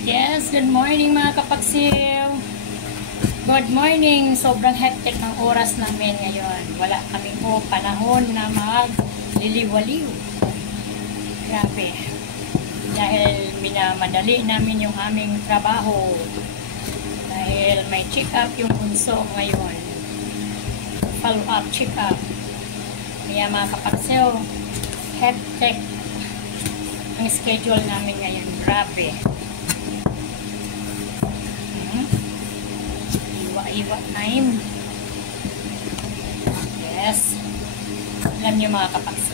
Yes, good morning mga kapaksiw. Good morning. Sobrang hectic ng oras namin ngayon. Wala kaming panahon na magliliwaliw. Grabe. Dahil minamadali namin yung aming trabaho. Dahil may check-up yung bunso ngayon. Follow-up check-up. Kaya mga kapaksiw, hectic ang schedule namin ngayon. Grabe. Iwa time. Yes. Alam niyo mga kapakso,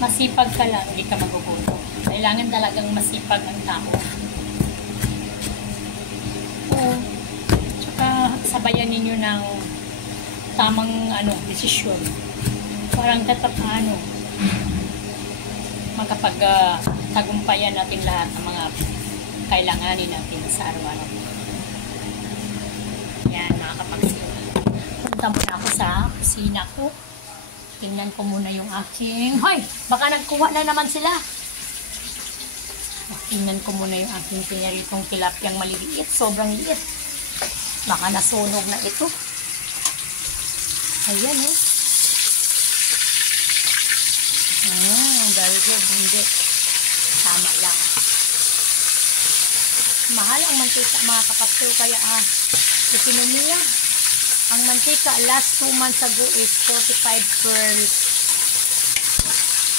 masipag ka lang, hindi ka magugutom. Kailangan talagang masipag ang tao. Oo. Tsaka sabayan ninyo ng tamang desisyon. Parang tatapano magkapag-tagumpayan natin lahat ng mga kailanganin natin sa araw-araw. Yan mga kapagsiyo. Punta muna ako sa kusina ko. Tingnan ko muna yung aking... Hoy! Baka nagkuha na naman sila. Tingnan ko muna yung aking pinaritong tilapyang maliliit. Sobrang liit. Baka nasunog na ito. Ayan eh. Very good. Hindi. Tama lang. Mahal ang mantika mga kapagsiyo. Kaya ekonomiya. Ang mantika last 2 months ago is 45 per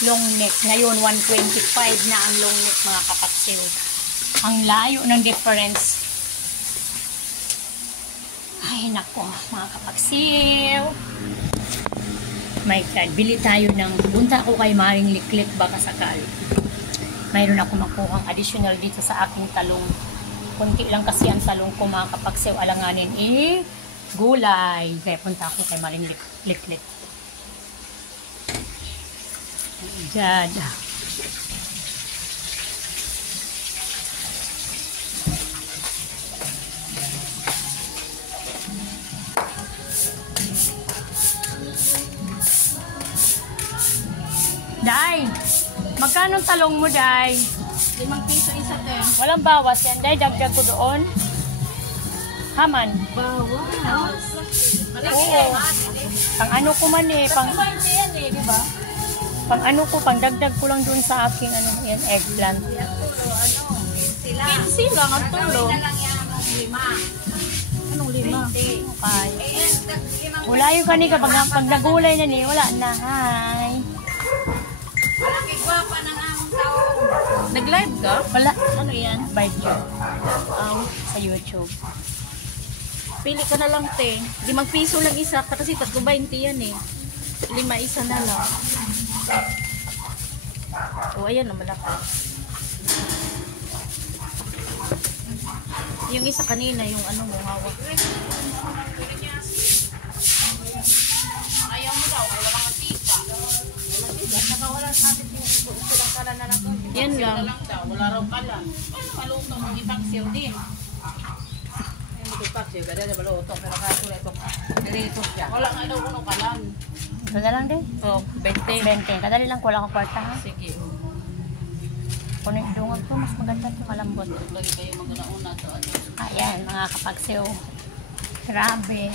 long neck. Ngayon 125 na ang long neck mga kapagsiyo. Ang layo ng difference. Ay nako mga kapagsiyo. My God, bili tayo ng punta ako kay Maring Liklik baka sakali. Mayroon ako makuhang additional dito sa aking talong. Kunti lang kasi ang talong ko mga kapagsiw, alanganin gulay. Kaya punta ako kay Maring Liklik. God. Day, magkano talong mo, Day? 5 piso isa din. Walang bawas yan, Day. Dagdag ko doon. Haman. Bawas. Oo. Pang ano ko man eh. Pang yan eh, di ba? pang ano ko, pang dagdag ko lang doon sa aking yan, eggplant. Sila. 15 lang ang tulo. Anong 5? Okay. Wala yung kanina. Pag nagulay na niya, wala na. Hi. Malaki gwapa ng among tao. Nag-live ka? Wala. Ano yan? Video. Sa YouTube. Pili ka na lang, te. 5 piso lang isa. Kasi 20 yan eh. 5 isa na lang. O, ayan o, malaki. Yung isa kanina, yung ano mo, hawak. Ayaw mo daw, wala kang tika. Saka wala sa atin yung silang kala na lang. Yan lang. Wala raw kala. Ano maluto mo ipaksiw din? Ipaksiw, gada na maluto. Pero kaso na ito, nilito siya. Wala nga daw kuno kalan. Kada lang din? Oh, 20. 20. Kadali lang ko lang ang kwarta ha. Sige. Kung dungag to, mas maganda ito malambot. Lagi kayo magnauna to. Ayan, mga kapagsiw. Grabe.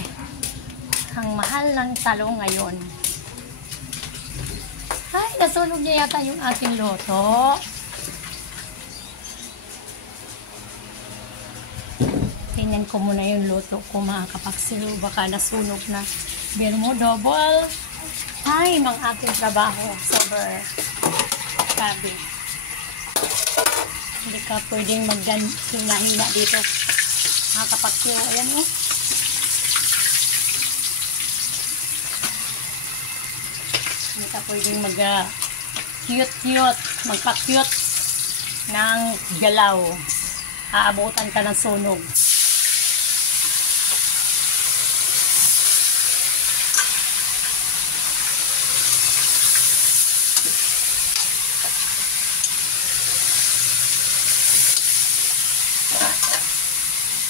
Ang mahal ng talong ngayon. Ay, nasunog niya yata yung aking loto. Tingnan ko muna yung loto ko mga kapagsiw. Baka nasunog na. Pero mo, double time ang aking trabaho. Sober. Grabe. Hindi ka pwedeng maghina-hina dito. Mga kapagsiw. Ayan o. Hindi ka pwedeng mag-cute-cute, magpa-cute ng galaw. Aabutan ka ng sunog.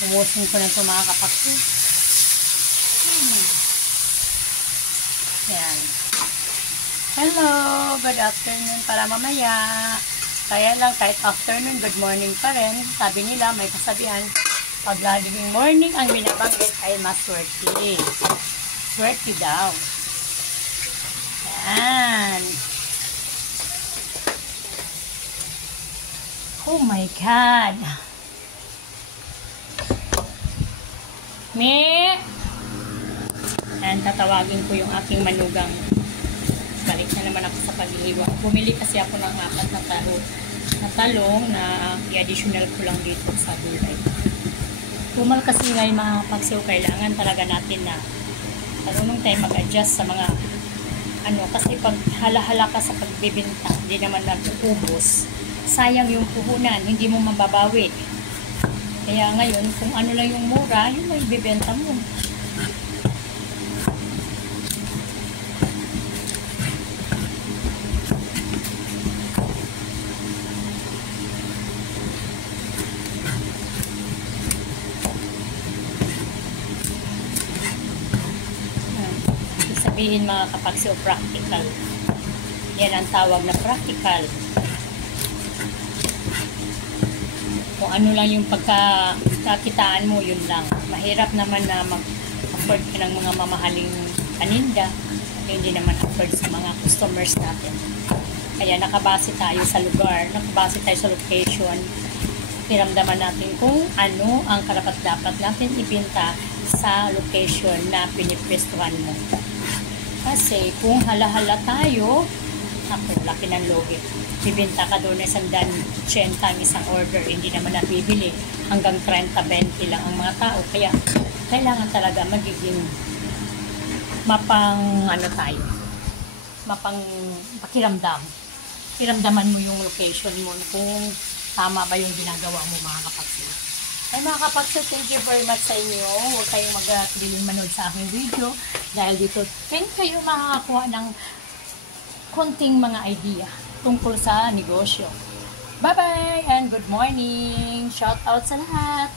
Ubusin ko na ito mga kapatid. Yan. Hello, good afternoon para mamaya. Kaya lang, kahit afternoon, good morning pa rin. Sabi nila, may kasabihan, pag laging morning ang binabanggit ay maswerte. Swerte daw. Yan. Oh my God. Me. And tatawagin ko yung aking manugang. Balik na naman ako sa paghihiwa. Bumili kasi ako ng 4 na talong na i-additional ko lang dito sa gulay. Tumal kasi ngayon mga kapagsiw, kailangan talaga natin na marunong tayo mag-adjust sa mga kasi pag halahala ka sa pagbibinta, hindi naman nag-ubos. Sayang yung puhunan, hindi mo mababawi. Kaya ngayon, kung ano lang yung mura, yun lang ibibenta mo. Sabihin mga kapagsiw, practical. Yan ang tawag na practical. Kung ano lang yung pagkakitaan mo, yun lang. Mahirap naman na mag-afford ka ng mga mamahaling paninda. Hindi naman afford sa mga customers natin. Kaya nakabase tayo sa lugar, nakabase tayo sa location. Piramdaman natin kung ano ang karapat-dapat natin ibenta sa location na pinipwestuhan mo. Kasi kung halahala tayo, laki ng logi. Bibenta ka doon na 180 ang isang order, hindi naman nabibili. Hanggang 30-20 lang ang mga tao. Kaya kailangan talaga magiging pakiramdam. Piramdaman mo yung location mo kung tama ba yung ginagawa mo mga kapatid. Ay mga kapatid, thank you very much sa inyo. Huwag kayong mag-atiling manood sa aking video. Dahil dito, kayo makakakuha ng konting mga idea tungkol sa negosyo. Bye-bye and good morning! Shout out sa lahat!